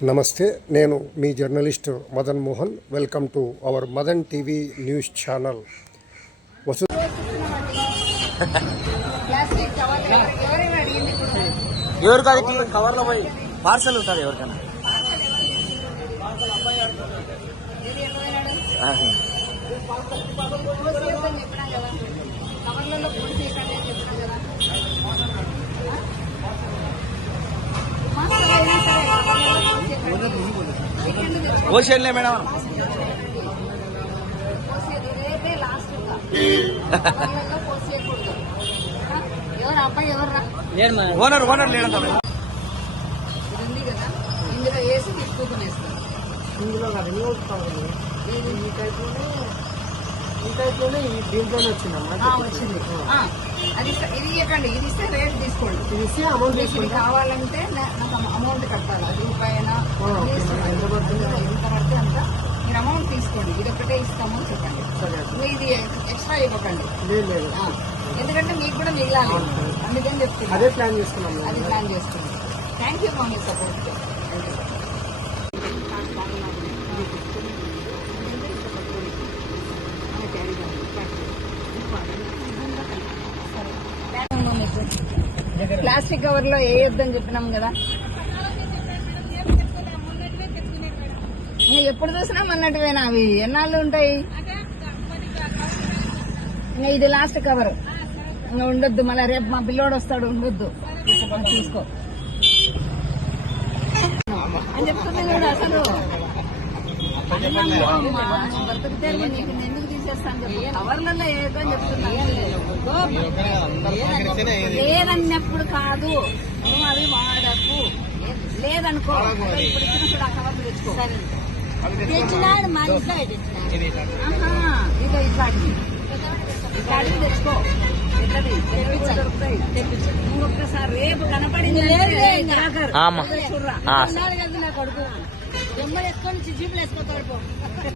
నమస్తే నేను మీ journalist Madan Mohan. Welcome to our Madan TV news channel. Vasu plastic cover ఎవరైనా అడిగింది ఇప్పుడు ఎవరికి అది కవర్లో పోయి పార్సల్ ఉంటుంది ఎవరికైనా ఆహా. పోసి వేయొద్దని చెప్పినాం కదా కవర్లలో పోసి వేయకండి అని చెప్పినాం కదా మాస్టర్ అయినా సరే కవర్లలో పోసి వేయకండి. వీకెండ్ తెచ్చుకో. ఓషన్లే మేడం పోసేది రేపే లాస్ట్ ఇంకా. కవర్లలో పోసి వేయకూడదు. ఆ? ఎవరు అబ్బాయి ఎవర్రా ఓనర్ ఓనర్ మేడం. ఇది ఉంది కదా ఇందులో వేసి ఇందులో కాదు న్యూస్ కావాలి. ఇది ఈ టైప్లోనే ఈ టైప్లోనే ఈ దీంట్లోనే వచ్చిందమ్మా ఆ, వచ్చింది. ఆ, అది ఇస్తే- ఇది ఇవ్వకండి ఇది ఇస్తే రేట్ తీసుకోండి. ఇది ఇస్తే అమౌంట్ కావాలంటే నాకు అమౌంట్ కట్టాలి అది రూపాయన ఇస్తాము చెప్పండి. ఇది ఎక్స్ట్రా ఇవ్వకండి. లేదు లేదు. ఆ, ఎందుకంటే మీకు కూడా మిగిలాలి. అందుకని చెప్తున్నా అదే ప్లాన్ చేసుకున్నాం అది. ప్లాన్ చేస్తుంది థ్యాంక్ యూ ఫర్ మీ సపోర్ట్ ప్లాస్టిక్ కవర్లో వేయొద్దని చెప్పినాం కదా? ఎప్పుడు చూసినా అన్నట్టువేనా అవి? ఎన్నాళ్ళు ఉంటాయి? ఇంకా ఇది లాస్ట్ కవర్ ఇంకా ఉండొద్దు మళ్ళీ రేపు మా పిల్లోడు వస్తాడు ఉండొద్దు. తీసుకో. అని చెప్తుంది చూడు అసలు. ఎందుకు తీసేస్తాను చెప్పు. కవర్లలో ఏదో చెప్తున్నా. లేదన్నప్పుడు కాదు. అవి వాడకు. లేదనుకో. ఇప్పుడు ఇచ్చినప్పుడు ఆ కవర్లు తెచ్చుకో. తెచ్చినాడు మా ఇంట్లో ఇదో ఇట్లాంటివి ఇట్లాంటివి తెచ్చుకో ఇంకొకసారి రేపు కనపడింది కొడుకు ఎమ్మలు ఎత్తుకొని జీపులు వేసుకోతాడు